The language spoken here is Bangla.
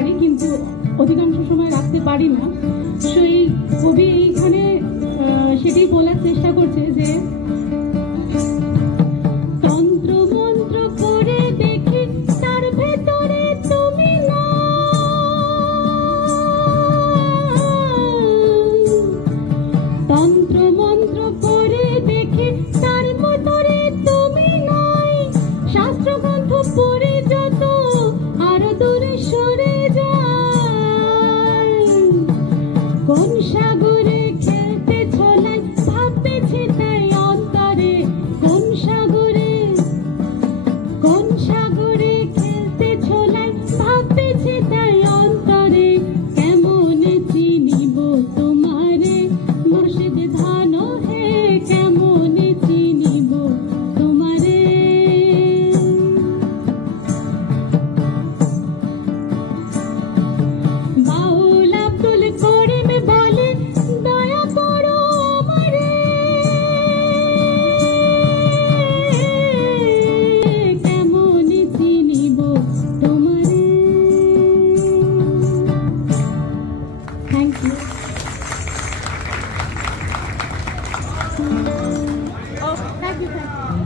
পারি, কিন্তু অধিকাংশ সময় রাখতে পারি না। সেই কবি এইখানে সেটাই বলার চেষ্টা করছে যে তন্ত্র মন্ত্র করে দেখি তার ভেতরে তুমি না, তন্ত্র মন্ত্র করে দেখি তার ভেতরে তুমি নাই, শাস্ত্রগ্রন্থ পড়ে যত আরো দূরে সরে যায়, কোন সাগরে খেলতে ছোলাই ভাবতেছি তাই অন্তরে, কোন সাগরে খেলতে ছোলাই ভাবতেছি তাই অন্তরে, কেমন চিনিব তোমারে মুর্শিদ ধান হে, কেমন চিনিব তোমারে। বাউল আব্দুল করিম বলে দয়া করো আমারে, কেমন চিনিব তোমারে। Thank you. Oh, thank you.